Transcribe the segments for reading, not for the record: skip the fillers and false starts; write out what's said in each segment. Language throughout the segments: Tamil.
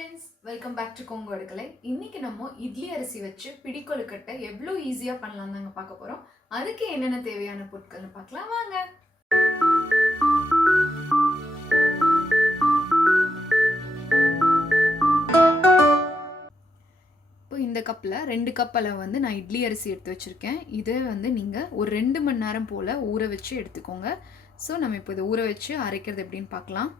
Friends, welcome back to Kongu Adukkalai. இன்னைக்கு நம்ம இட்லி அரிசி வச்சு பிடிக்கொழுக்கட்டை எவ்வளோ ஈஸியாக பண்ணலாம் தாங்க பார்க்க போகிறோம். அதுக்கு என்னென்ன தேவையான பொருட்கள்னு பார்க்கலாம் வாங்க. இப்போ இந்த கப்பில் 2 கப் அளவு நான் இட்லி அரிசி எடுத்து வச்சுருக்கேன். இதை நீங்கள் ஒரு 2 மணி நேரம் போல் ஊற வச்சு எடுத்துக்கோங்க. ஸோ நம்ம இப்போ இதை ஊற வச்சு அரைக்கிறது எப்படின்னு பார்க்கலாம்.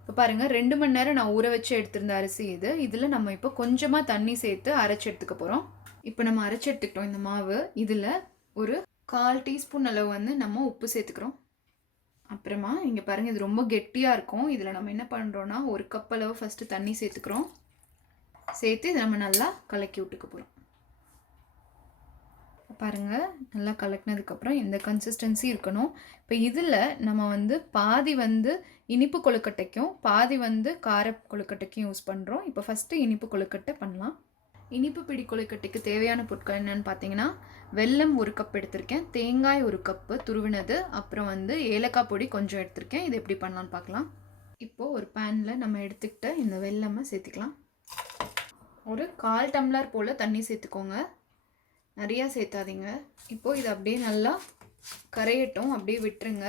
இப்போ பாருங்கள், 2 மணி நேரம் நான் ஊற வச்சு எடுத்திருந்த அரிசி இது. இதில் நம்ம இப்போ கொஞ்சமாக தண்ணி சேர்த்து அரைச்சி எடுத்துக்க போகிறோம். இப்போ நம்ம அரைச்சி எடுத்துக்கிட்டோம் இந்த மாவு. இதில் ஒரு 1/4 டீஸ்பூன் அளவு நம்ம உப்பு சேர்த்துக்கிறோம். அப்புறமா இங்கே பாருங்கள், இது ரொம்ப கெட்டியாக இருக்கும். இதில் நம்ம என்ன பண்ணுறோன்னா, 1 கப் அளவு ஃபஸ்ட்டு தண்ணி சேர்த்துக்கிறோம். சேர்த்து இதை நம்ம நல்லா கலக்கி விட்டுக்க போகிறோம். பாருங்கள், நல்லா கலக்கினதுக்கப்புறம் இந்த கன்சிஸ்டன்சி இருக்கணும். இப்போ இதில் நம்ம பாதி இனிப்பு கொழுக்கட்டைக்கும் பாதி கார கொழுக்கட்டைக்கும் யூஸ் பண்ணுறோம். இப்போ ஃபஸ்ட்டு இனிப்பு கொழுக்கட்டை பண்ணலாம். இனிப்பு பிடி கொழுக்கட்டைக்கு தேவையான பொருட்கள் என்னென்னு பார்த்தீங்கன்னா, வெல்லம் 1 கப் எடுத்திருக்கேன், தேங்காய் 1 கப்பு துருவினது, அப்புறம் ஏலக்காய் பொடி கொஞ்சம் எடுத்திருக்கேன். இது எப்படி பண்ணலான்னு பார்க்கலாம். இப்போது ஒரு பேனில் நம்ம எடுத்துக்கிட்ட இந்த வெல்லமை சேர்த்துக்கலாம். ஒரு 1/4 டம்ளர் போல் தண்ணி சேர்த்துக்கோங்க, நிறையா சேர்த்தாதீங்க. இப்போது இது அப்படியே நல்லா கரையட்டும், அப்படியே விட்டுருங்க.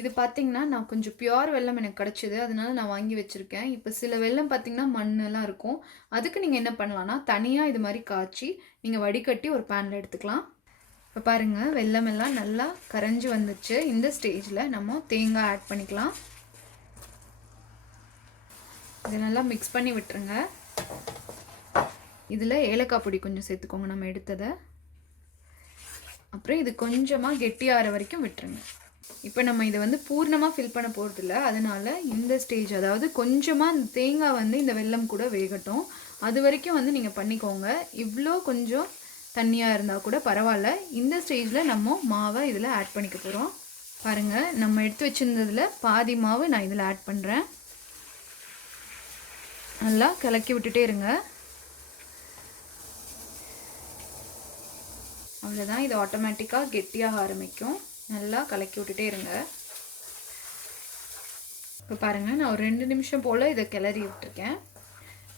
இது பார்த்திங்கன்னா நான் கொஞ்சம் பியோர் வெல்லம் எனக்கு கிடச்சிது, அதனால நான் வாங்கி வச்சுருக்கேன். இப்போ சில வெல்லம் பார்த்திங்கன்னா மண்ணெல்லாம் இருக்கும். அதுக்கு நீங்கள் என்ன பண்ணலான்னா, தனியாக இது மாதிரி காய்ச்சி நீங்கள் வடிகட்டி ஒரு பேனில் எடுத்துக்கலாம். இப்போ பாருங்கள், வெல்லம் எல்லாம் நல்லா கரைஞ்சி வந்துச்சு. இந்த ஸ்டேஜில் நம்ம தேங்காய் ஆட் பண்ணிக்கலாம். இதை நல்லா மிக்ஸ் பண்ணி விட்டுருங்க. இதில் ஏலக்காய் பொடி கொஞ்சம் சேர்த்துக்கோங்க, நம்ம எடுத்ததை. அப்புறம் இது கொஞ்சமாக கெட்டியாகிற வரைக்கும் விட்டுருங்க. இப்போ நம்ம இதை பூர்ணமாக ஃபில் பண்ண போகிறதில்ல, அதனால் இந்த ஸ்டேஜ், அதாவது கொஞ்சமாக இந்த தேங்காய் இந்த வெல்லம் கூட வேகட்டும், அது வரைக்கும் நீங்கள் பண்ணிக்கோங்க. இவ்வளோ கொஞ்சம் தண்ணியாக இருந்தால் கூட பரவாயில்ல. இந்த ஸ்டேஜில் நம்ம மாவை இதில் ஆட் பண்ணிக்க போகிறோம். பாருங்கள், நம்ம எடுத்து வச்சுருந்ததில் பாதி மாவு நான் இதில் ஆட் பண்ணுறேன். நல்லா கலக்கி விட்டுட்டே இருங்க. அவ்வளோதான், இது ஆட்டோமேட்டிக்காக கெட்டியாக ஆரம்பிக்கும். நல்லா கலக்கி விட்டுட்டே இருங்க. இப்போ பாருங்கள், நான் ஒரு 2 நிமிஷம் போல் இதை கிளறி விட்டுருக்கேன்.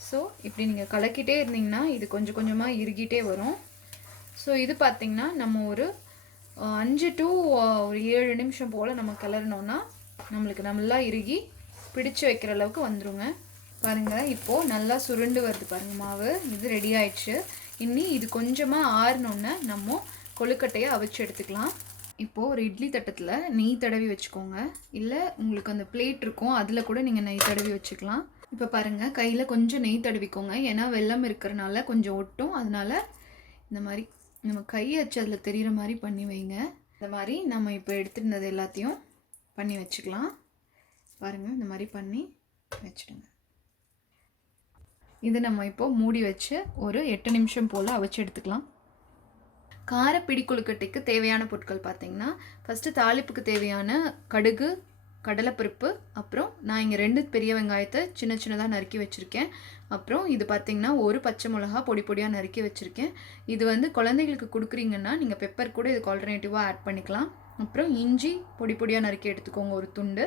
ஸோ இப்படி நீங்கள் கலக்கிட்டே இருந்தீங்கன்னா இது கொஞ்சம் கொஞ்சமாக இறுகிட்டே வரும். ஸோ இது பார்த்திங்கன்னா நம்ம ஒரு 5 to 7 நிமிஷம் போல் நம்ம கிளறினோன்னா நம்மளுக்கு நல்லா இறுகி பிடிச்சு வைக்கிற அளவுக்கு வந்துடுங்க. பாருங்கள், இப்போது நல்லா சுருண்டு வருது பாருங்கள் மாவு. இது ரெடி ஆயிடுச்சு. இன்னி இது கொஞ்சமாக ஆறினோன்னே நம்ம கொழுக்கட்டையை அவிச்சு எடுத்துக்கலாம். இப்போது ஒரு இட்லி தட்டத்தில் நெய் தடவி வச்சுக்கோங்க, இல்லை உங்களுக்கு அந்த பிளேட் இருக்கும் அதில் கூட நீங்கள் நெய் தடவி வச்சுக்கலாம். இப்போ பாருங்கள், கையில் கொஞ்சம் நெய் தடவிக்கோங்க, ஏன்னா வெல்லம் இருக்கிறனால கொஞ்சம் ஒட்டும். அதனால் இந்த மாதிரி நம்ம கை வச்சு அதில் தெரிகிற மாதிரி பண்ணி வைங்க. இந்த மாதிரி நம்ம இப்போ எடுத்துருந்தது எல்லாத்தையும் பண்ணி வச்சுக்கலாம். பாருங்கள், இந்த மாதிரி பண்ணி வச்சுடுங்க. இது நம்ம இப்போது மூடி வச்சு ஒரு 8 நிமிஷம் போல் அவிச்சு எடுத்துக்கலாம். கார பிடி கொழுக்கட்டைக்கு தேவையான பொருட்கள் பார்த்திங்கன்னா, ஃபஸ்ட்டு தாளிப்புக்கு தேவையான கடுகு, கடலைப்பருப்பு, அப்புறம் நான் இங்கே 2 பெரிய வெங்காயத்தை சின்ன சின்னதாக நறுக்கி வச்சுருக்கேன். அப்புறம் இது பார்த்திங்கன்னா ஒரு பச்சை மிளகா பொடி பொடியாக நறுக்கி வச்சுருக்கேன். இது குழந்தைகளுக்கு கொடுக்குறீங்கன்னா நீங்கள் பெப்பர் கூட இதுக்கு ஆல்டர்னேட்டிவாக ஆட் பண்ணிக்கலாம். அப்புறம் இஞ்சி பொடி பொடியாக நறுக்கி எடுத்துக்கோங்க ஒரு துண்டு.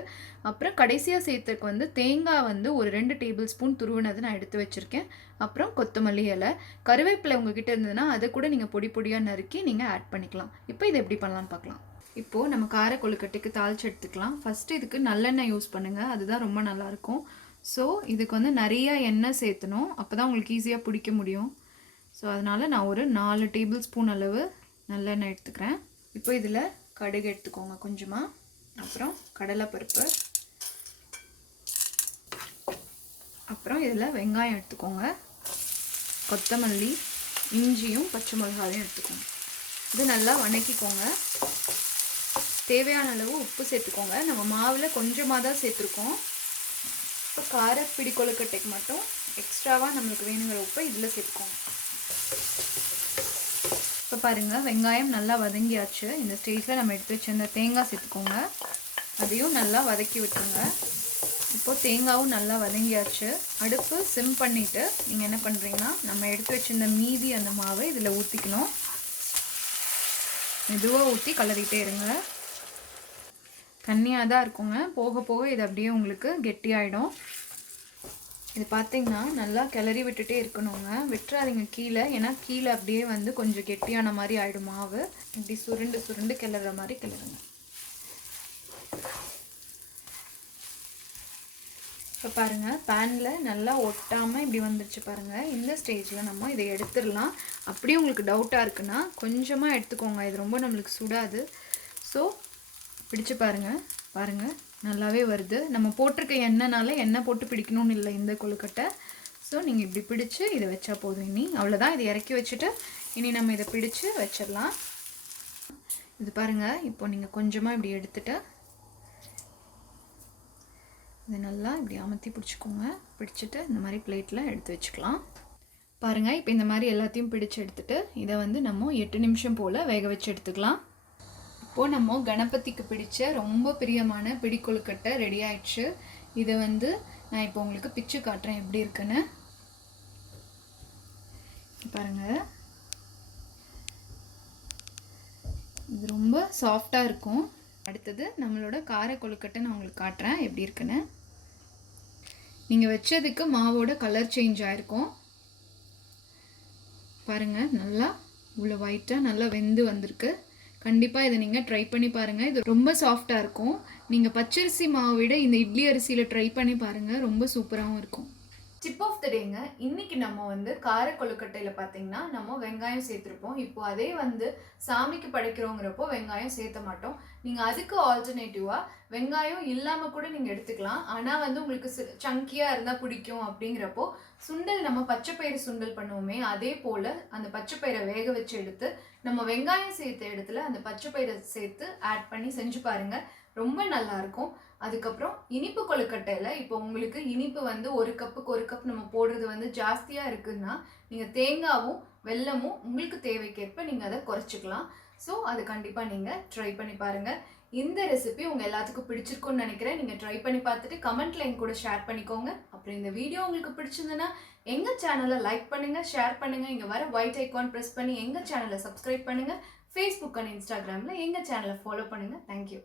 அப்புறம் கடைசியாக சேர்த்துக்கு தேங்காய் ஒரு 2 டேபிள் ஸ்பூன் துருவினது நான் எடுத்து வச்சுருக்கேன். அப்புறம் கொத்தமல்லி இலை, கருவேப்பிலை உங்ககிட்ட இருந்ததுன்னா அதை கூட நீங்கள் பொடி பொடியாக நறுக்கி நீங்கள் ஆட் பண்ணிக்கலாம். இப்போ இது எப்படி பண்ணலான்னு பார்க்கலாம். இப்போது நம்ம கார கொழுக்கட்டைக்கு தாளித்து எடுத்துக்கலாம். ஃபஸ்ட்டு இதுக்கு நல்லெண்ணெய் யூஸ் பண்ணுங்கள், அதுதான் ரொம்ப நல்லாயிருக்கும். ஸோ இதுக்கு நிறையா எண்ணெய் சேர்த்தணும், அப்போ தான் உங்களுக்கு ஈஸியாக பிடிக்க முடியும். ஸோ அதனால் நான் ஒரு 4 டேபிள் ஸ்பூன் அளவு நல்லெண்ணெய் எடுத்துக்கிறேன். இப்போ இதில் கடுகு எடுத்துக்கோங்க கொஞ்சமாக, அப்புறம் கடலைப்பருப்பு, அப்புறம் இதில் வெங்காயம் எடுத்துக்கோங்க, கொத்தமல்லி, இஞ்சியும் பச்சை மிளகாயும் எடுத்துக்கோங்க. இது நல்லா வணக்கிக்கோங்க. தேவையான அளவு உப்பு சேர்த்துக்கோங்க. நம்ம மாவில் கொஞ்சமாக தான் சேர்த்துருக்கோம். இப்போ கார பிடி கொழுக்கட்டைக்கு மட்டும் எக்ஸ்ட்ராவாக நம்மளுக்கு வேணுங்கிற உப்பை இதில் சேர்த்துக்கோங்க. இப்போ பாருங்கள், வெங்காயம் நல்லா வதங்கியாச்சு. இந்த ஸ்டேஜில் நம்ம எடுத்து வச்சிருந்த தேங்காய் சேர்த்துக்கோங்க, அதையும் நல்லா வதக்கி விட்டுருங்க. இப்போது தேங்காயும் நல்லா வதங்கியாச்சு. அடுப்பு சிம் பண்ணிவிட்டு நீங்கள் என்ன பண்ணுறீங்கன்னா, நம்ம எடுத்து வச்சிருந்த மீதி அந்த மாவை இதில் ஊற்றிக்கணும். மெதுவாக ஊற்றி கலரிட்டே இருங்க. தண்ணியாக தான் இருக்குங்க, போக போக இது அப்படியே உங்களுக்கு கெட்டியாயிடும். இது பார்த்தீங்கன்னா நல்லா கிளறி விட்டுட்டே இருக்கணுங்க, விட்டுறாதீங்க கீழே, ஏன்னா கீழே அப்படியே வந்து கொஞ்சம் கெட்டியான மாதிரி ஆகிடும் மாவு. இப்படி சுருண்டு சுருண்டு கிளற மாதிரி கிளறுங்க. இப்போ பாருங்கள் பேனில் நல்லா ஒட்டாமல் இப்படி வந்துருச்சு பாருங்கள். இந்த ஸ்டேஜில் நம்ம இதை எடுத்துடலாம். அப்படியே உங்களுக்கு டவுட்டாக இருக்குன்னா கொஞ்சமாக எடுத்துக்கோங்க, இது ரொம்ப நம்மளுக்கு சுடாது. ஸோ பிடிச்சு பாருங்கள் நல்லாவே வருது. நம்ம போட்டிருக்க எண்ணெய்னால எண்ணெய் போட்டு பிடிக்கணும்னு இல்லை இந்த கொழுக்கட்டை. ஸோ நீங்கள் இப்படி பிடிச்சி இதை வச்சா போதும். இனி அவ்வளோதான், இதை இறக்கி வச்சுட்டு இனி நம்ம இதை பிடிச்சி வச்சிடலாம். இது பாருங்கள், இப்போ நீங்கள் கொஞ்சமாக இப்படி எடுத்துகிட்டு இதை நல்லா இப்படி அமர்த்தி பிடிச்சிக்கோங்க. பிடிச்சிட்டு இந்த மாதிரி பிளேட்டில் எடுத்து வச்சுக்கலாம். பாருங்கள், இப்போ இந்த மாதிரி எல்லாத்தையும் பிடிச்சி எடுத்துகிட்டு இதை வந்து நம்ம 8 நிமிஷம் போல் வேக வச்சு எடுத்துக்கலாம். இப்போது நம்ம கணபதிக்கு பிடிச்ச ரொம்ப பிரியமான பிடிக்கொழுக்கட்டை ரெடி ஆயிடுச்சு. இதை வந்து நான் இப்போ உங்களுக்கு பிச்சு காட்டுறேன் எப்படி இருக்குன்னு. பாருங்கள், இது ரொம்ப சாஃப்டாக இருக்கும். அடுத்தது நம்மளோட கார கொழுக்கட்டை நான் உங்களுக்கு காட்டுறேன் எப்படி இருக்குன்னு. நீங்கள் வச்சதுக்கு மாவோட கலர் சேஞ்ச் ஆகிருக்கும் பாருங்கள். நல்லா இவ்வளோ ஒயிட்டாக நல்லா வெந்து வந்திருக்கு. கண்டிப்பாக இதை நீங்கள் ட்ரை பண்ணி பாருங்கள். இது ரொம்ப சாஃப்டாக இருக்கும். நீங்கள் பச்சரிசி மாவை விட இந்த இட்லி அரிசியில் ட்ரை பண்ணி பாருங்கள், ரொம்ப சூப்பராகவும் இருக்கும். டிப் ஆஃப் த டேங்க, இன்றைக்கி நம்ம வந்து கார கொழுக்கட்டையில் பார்த்திங்கன்னா நம்ம வெங்காயம் சேர்த்துருப்போம். இப்போ அதே வந்து சாமிக்கு படைக்கிறோங்கிறப்போ வெங்காயம் சேர்த்த மாட்டோம். நீங்கள் அதுக்கு ஆல்டர்னேட்டிவாக வெங்காயம் இல்லாமல் கூட நீங்கள் எடுத்துக்கலாம். ஆனால் வந்து உங்களுக்கு சங்கியாக இருந்தால் பிடிக்கும் அப்படிங்கிறப்போ சுண்டல், நம்ம பச்சைப்பயிறு சுண்டல் பண்ணுவோமே அதே போல் அந்த பச்சைப்பயிரை வேக வச்சு எடுத்து நம்ம வெங்காயம் சேர்த்த இடத்துல அந்த பச்சைப்பயிரை சேர்த்து ஆட் பண்ணி செஞ்சு பாருங்கள், ரொம்ப நல்லாயிருக்கும். அதுக்கப்புறம் இனிப்பு கொழுக்கட்டையில் இப்போ உங்களுக்கு இனிப்பு வந்து 1 கப்புக்கு 1 கப் நம்ம போடுறது வந்து ஜாஸ்தியாக இருக்குதுன்னா நீங்கள் தேங்காவும் வெல்லமும் உங்களுக்கு தேவைக்கேற்ப நீங்கள் அதை குறைச்சிக்கலாம். ஸோ அது கண்டிப்பாக நீங்கள் ட்ரை பண்ணி பாருங்கள். இந்த ரெசிபி உங்கள் எல்லாத்துக்கும் பிடிச்சிருக்குன்னு நினைக்கிறேன். நீங்கள் ட்ரை பண்ணி பார்த்துட்டு கமெண்ட்டில் எங்க கூட ஷேர் பண்ணிக்கோங்க. அப்புறம் இந்த வீடியோ உங்களுக்கு பிடிச்சிருந்ததுன்னா எங்கள் சேனலை லைக் பண்ணுங்கள், ஷேர் பண்ணுங்கள். இங்கே வர ஒயிட் ஐக்கான் ப்ரெஸ் பண்ணி எங்கள் சேனலை சப்ஸ்கிரைப் பண்ணுங்கள். ஃபேஸ்புக் அண்ட் இன்ஸ்டாகிராமில் எங்கள் சேனலை ஃபாலோ பண்ணுங்கள். தேங்க்யூ.